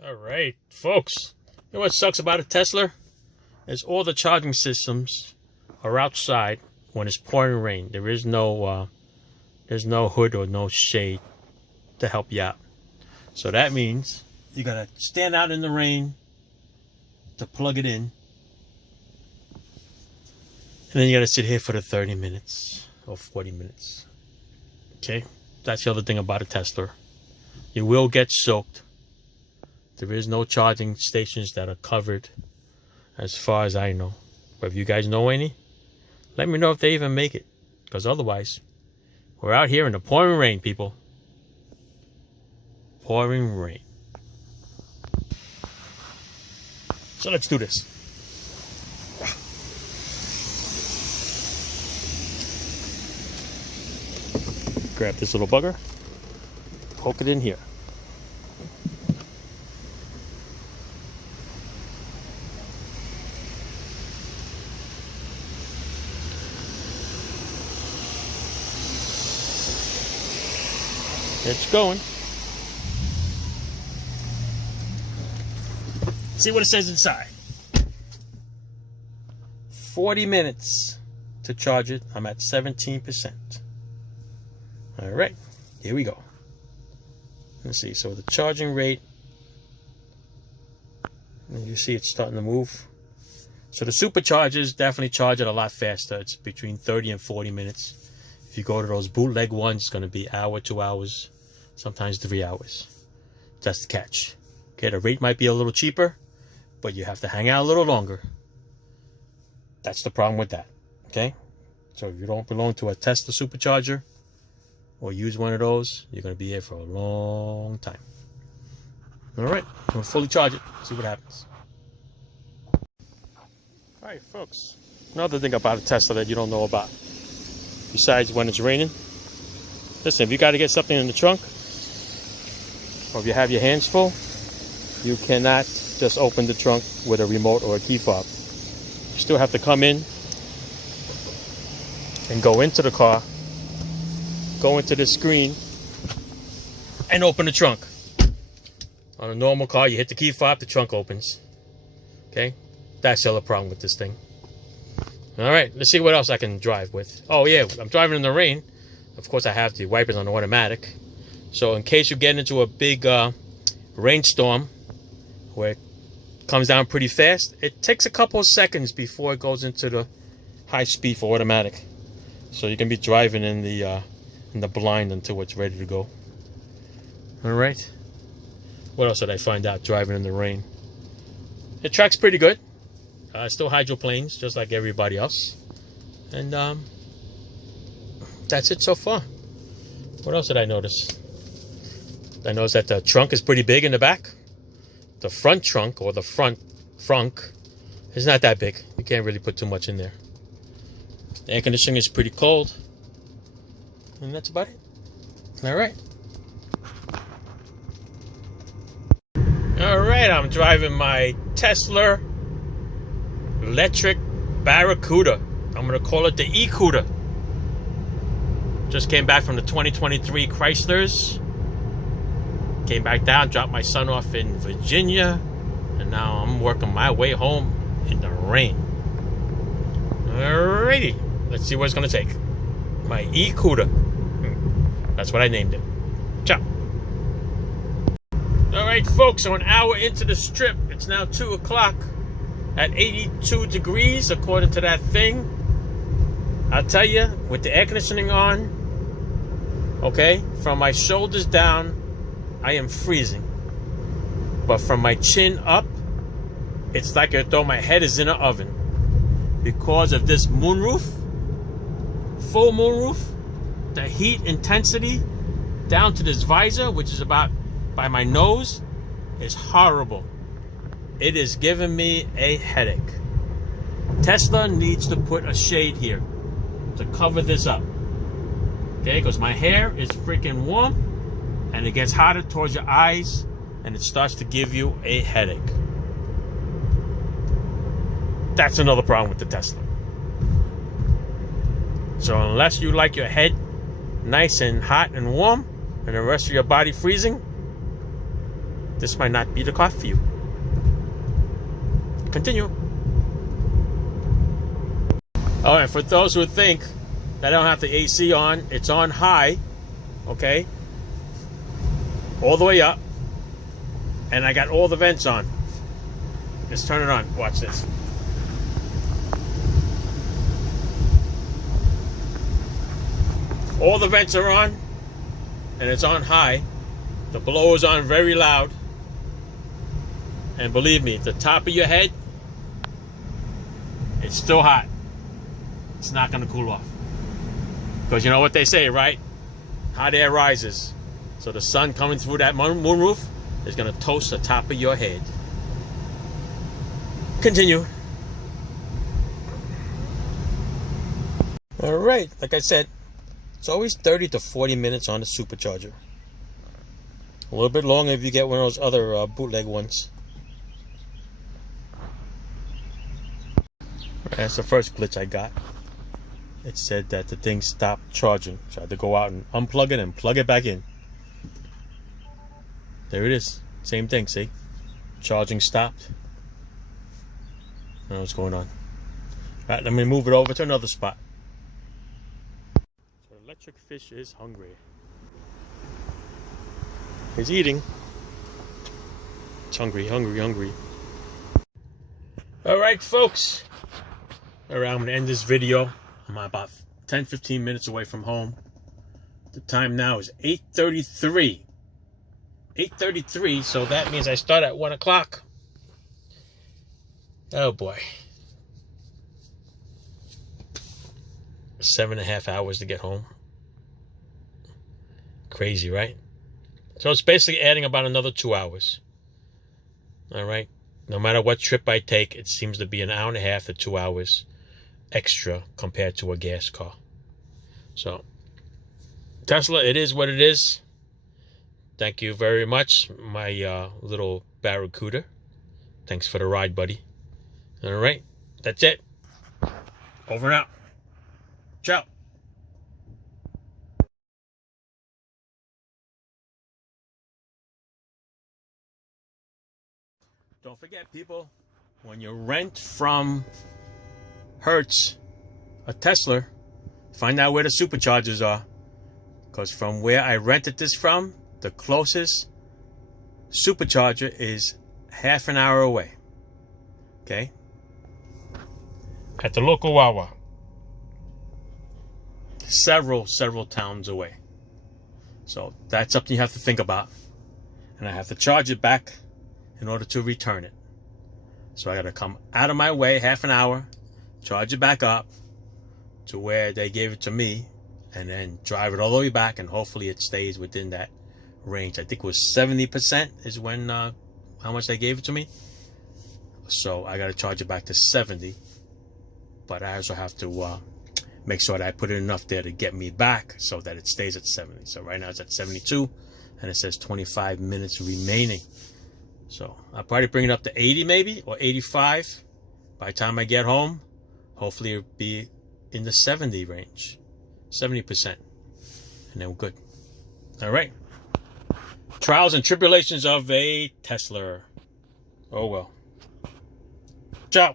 All right, folks. You know what sucks about a Tesla? Is all the charging systems are outside when it's pouring rain. There's no hood or no shade to help you out. So that means you gotta stand out in the rain to plug it in, and then you gotta sit here for the 30 minutes or 40 minutes. Okay, that's the other thing about a Tesla. You will get soaked. There is no charging stations that are covered as far as I know. But if you guys know any, let me know if they even make it. Because otherwise, we're out here in the pouring rain, people. Pouring rain. So let's do this. Grab this little bugger. Poke it in here. It's going. See what it says inside. 40 minutes to charge it. I'm at 17%. All right, here we go. Let's see. So the charging rate, and you see it's starting to move. So the superchargers definitely charge it a lot faster. It's between 30 and 40 minutes. If you go to those bootleg ones, it's going to be hour, 2 hours, sometimes 3 hours. That's the catch. Okay, the rate might be a little cheaper, but you have to hang out a little longer. That's the problem with that. Okay, so if you don't belong to a Tesla supercharger or use one of those, you're going to be here for a long time. All right, I'm going to fully charge it, see what happens. All right, folks, another thing about a Tesla that you don't know about, besides when it's raining. Listen, if you got to get something in the trunk, or if you have your hands full, you cannot just open the trunk with a remote or a key fob. You still have to come in and go into the car, go into the screen, and open the trunk. On a normal car, you hit the key fob, the trunk opens. Okay? That's the other problem with this thing. All right, let's see what else I can drive with. Oh, yeah, I'm driving in the rain. Of course, I have the wipers on automatic. So in case you get into a big rainstorm where it comes down pretty fast, it takes a couple of seconds before it goes into the high speed for automatic. So you can be driving in the blind until it's ready to go. All right. What else did I find out driving in the rain? It tracks pretty good. Still hydroplanes, just like everybody else. And that's it so far. What else did I notice? I noticed that the trunk is pretty big in the back. The front trunk, or the front frunk, is not that big. You can't really put too much in there. The air conditioning is pretty cold. And that's about it. All right. All right, I'm driving my Tesla electric Barracuda. I'm going to call it the E-Cuda. Just came back from the 2023 Chryslers. Came back down, dropped my son off in Virginia, and now I'm working my way home in the rain. Alrighty, let's see what it's going to take. My E-Cuda. That's what I named it. Ciao. Alright, folks, so an hour into the strip. It's now 2 o'clock at 82 degrees, according to that thing. I'll tell you, with the air conditioning on, okay, from my shoulders down, I am freezing. But from my chin up, it's like as though my head is in an oven. Because of this moonroof, full moonroof, the heat intensity down to this visor, which is about by my nose, is horrible. It is giving me a headache. Tesla needs to put a shade here to cover this up. Okay, because my hair is freaking warm and it gets hotter towards your eyes and it starts to give you a headache. That's another problem with the Tesla. So unless you like your head nice and hot and warm and the rest of your body freezing, this might not be the car for you. Continue. All right, for those who think that I don't have the AC on, it's on high, okay? All the way up. And I got all the vents on. Just turn it on. Watch this. All the vents are on, and it's on high. The blower is on very loud. And believe me, the top of your head, it's still hot. It's not going to cool off. Because you know what they say, right? Hot air rises. So the sun coming through that moonroof is going to toast the top of your head. Continue. All right, like I said, it's always 30 to 40 minutes on the supercharger. A little bit longer if you get one of those other bootleg ones. That's the first glitch I got. It said that the thing stopped charging. So I had to go out and unplug it and plug it back in. There it is. Same thing, see? Charging stopped. I don't know what's going on. Alright, let me move it over to another spot. So electric fish is hungry. He's eating. It's hungry, hungry, hungry. Alright, folks. Alright, I'm going to end this video. I'm about 10-15 minutes away from home. The time now is 8:33. 8:33, so that means I start at 1 o'clock. Oh boy. 7.5 hours to get home. Crazy, right? So it's basically adding about another 2 hours. Alright? No matter what trip I take, it seems to be an hour and a half to 2 hours extra compared to a gas car. So Tesla, it is what it is. Thank you very much, my little Barracuda. Thanks for the ride, buddy. All right, that's it. Over and out. Ciao. Don't forget, people, when you rent from Hertz a Tesla, find out where the superchargers are. Because from where I rented this from, the closest supercharger is half an hour away. Okay? At the local Wawa. Several towns away. So that's something you have to think about. And I have to charge it back in order to return it. So I got to come out of my way half an hour, charge it back up to where they gave it to me, and then drive it all the way back, and hopefully it stays within that range. I think it was 70% is when how much they gave it to me. So I got to charge it back to 70. But I also have to make sure that I put in enough there to get me back so that it stays at 70. So right now it's at 72, and it says 25 minutes remaining. So I'll probably bring it up to 80 maybe, or 85 by the time I get home. Hopefully it'll be in the 70 range, 70%, and then we're good. All right. Trials and tribulations of a Tesla. Oh well. Ciao.